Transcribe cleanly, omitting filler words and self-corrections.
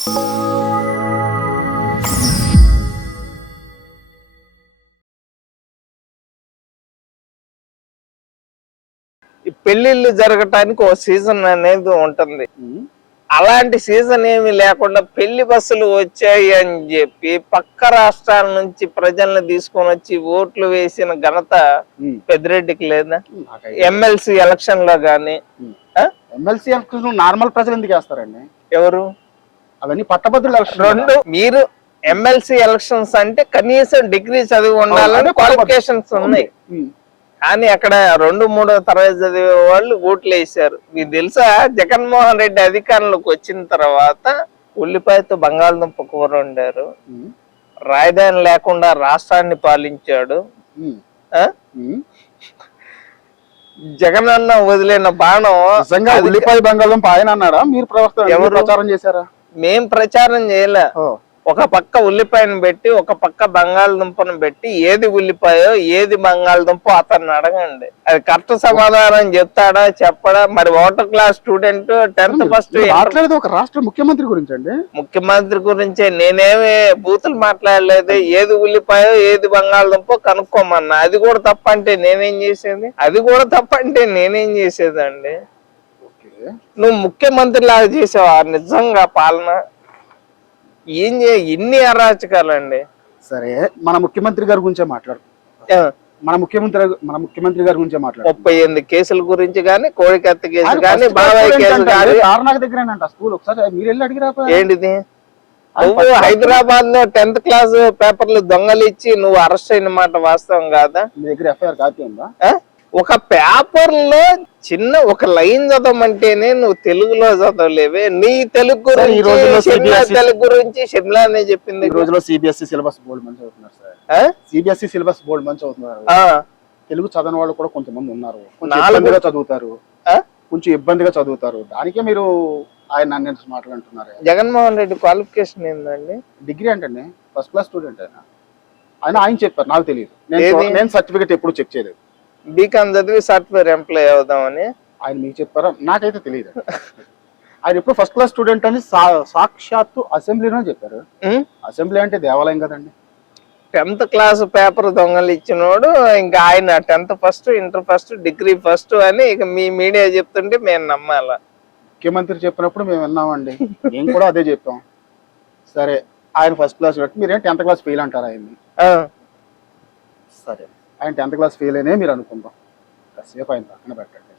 ఈ పెళ్లిళ్ళు జరగటానికి ఒక సీజన్ అనేది ఉంటుంది. అలాంటి సీజన్ ఏమి లేకుండా పెళ్లి బస్సులు వచ్చాయి అని చెప్పి పక్క రాష్ట్రాల నుంచి ప్రజల్ని తీసుకొని వచ్చి ఓట్లు వేసిన ఘనత పెద్దిరెడ్డికి లేదా? ఎమ్మెల్సీ ఎలక్షన్ లో గాని ఎమ్మెల్సీ ఎలక్షన్ నార్మల్ ప్రజలు ఎందుకు వేస్తారండి? ఎవరు? అవన్నీ పట్టభద్రుల ఎలక్షన్. రెండు మీరు ఎమ్మెల్సీ ఎలక్షన్స్ అంటే కనీసం డిగ్రీ చదివి ఉండాలని క్వాలిఫికేషన్స్ ఉన్నాయి. కానీ అక్కడ 2-3 తరగతి చదివే వాళ్ళు ఓట్లు వేసారు. మీకు తెలుసా, జగన్మోహన్ రెడ్డి అధికారంలోకి వచ్చిన తర్వాత ఉల్లిపాయతో బంగాళదుంప కూర వండారు, రాజధాని లేకుండా రాష్ట్రాన్ని పాలించాడు. జగనన్న వదిలిన బాణం ఉల్లిపాయ బంగాళదుంప ఆయన అన్నారా? మీరు ప్రచారం చేశారా? మేం ప్రచారం చేయలే. ఒక పక్క ఉల్లిపాయను పెట్టి ఒక పక్క బంగాళదుంపను పెట్టి ఏది ఉల్లిపాయో ఏది బంగాళదుంపో అతన్ని అడగండి, అది కరెక్ట్ సమాధానం చెప్తాడా చెప్పడా? మరి 1వ క్లాస్ స్టూడెంట్ 10th ఫస్ట్ మాట్లాడేది ఒక రాష్ట్ర ముఖ్యమంత్రి గురించి అండి. ముఖ్యమంత్రి గురించే, నేనేమి బూతులు మాట్లాడలేదు. ఏది ఉల్లిపాయో ఏది బంగాళదుంపో కనుక్కోమన్నా. అది కూడా తప్పంటే నేనేం చేసేది? అది కూడా తప్పంటే నేనేం చేసేదండి? నువ్వు ముఖ్యమంత్రి లాగా చేసావా నిజంగా పాలన? ఏం ఎన్ని అరాచకాలండి. సరే, మన ముఖ్యమంత్రి గారి గురించే మాట్లాడు. మన ముఖ్యమంత్రి గారి గురించే మాట్లాడు. 38 కేసుల గురించి కానీ, కోడికత్తి కేసు కానీ, బాబాయ్ కేసు కానీ. తార్నాక దగ్గరేనంట స్కూల్. ఒకసారి మీరు వెళ్ళి అడిగిరా. ఏంటిది? నువ్వు హైదరాబాద్ లో 10th క్లాస్ పేపర్లు దొంగలు ఇచ్చి నువ్వు అరెస్ట్ అయిన మాట వాస్తవం కాదా? మీ దగ్గర ఎఫ్ఐఆర్ కాపీ ఉందా? ఒక పేపర్ లో చిన్న ఒక లైన్ చదవమంటేనే నువ్వు తెలుగులో చదవలేవే. నీ తెలుగు గురించి షిమ్లా అనే చెప్పింది. ఈ రోజులో సిబిఎస్ఈ సిలబస్ బోర్డు మంచి అవుతున్నారు సార్. సిబిఎస్ఈ సిలబస్ బోర్డు మంచి అవుతున్నారు. తెలుగు చదవని వాళ్ళు కూడా కొంతమంది ఉన్నారు. ఇబ్బందిగా చదువుతారు, కొంచెం ఇబ్బందిగా చదువుతారు. దానికే మీరు ఆయన అన్ని మాట్లాడుతున్నారు. జగన్మోహన్ రెడ్డి క్వాలిఫికేషన్ ఏంటండి? డిగ్రీ అంటండి, ఫస్ట్ క్లాస్ స్టూడెంట్. ఆయన చెప్పారు, నాకు తెలియదు. నేను సర్టిఫికేట్ ఎప్పుడు చెక్ చేయలేదు. బీకామ్ చదివి సాఫ్ట్వేర్ ఎంప్లాయ్ అవుదామని ఆయన మీకు చెప్పారా? నాకైతే తెలియదు. ఆయన ఎప్పుడు ఫస్ట్ క్లాస్ స్టూడెంట్ అని సాక్షాత్తు అసెంబ్లీలోనే చెప్పారు. అసెంబ్లీ అంటే దేవాలయం కదండి. 10th క్లాస్ పేపర్ దొంగలు ఇచ్చినోడు ఇంకా ఆయన 10th first, inter first, degree first అని ఇక మీ మీడియా చెప్తుంటే మేము నమ్మాలా? ముఖ్యమంత్రి చెప్పినప్పుడు మేము విన్నామండి, మేము కూడా అదే చెప్పాం. సరే, ఆయన ఫస్ట్ క్లాస్ మీరేం 10th క్లాస్ ఫెయిల్ అంటారు ఆయన్ని? సరే, ఆయన 10th క్లాస్ ఫెయిల్ అయినే మీరు అనుకుందాం. కాసేపు ఆయన పక్కన పెట్టండి.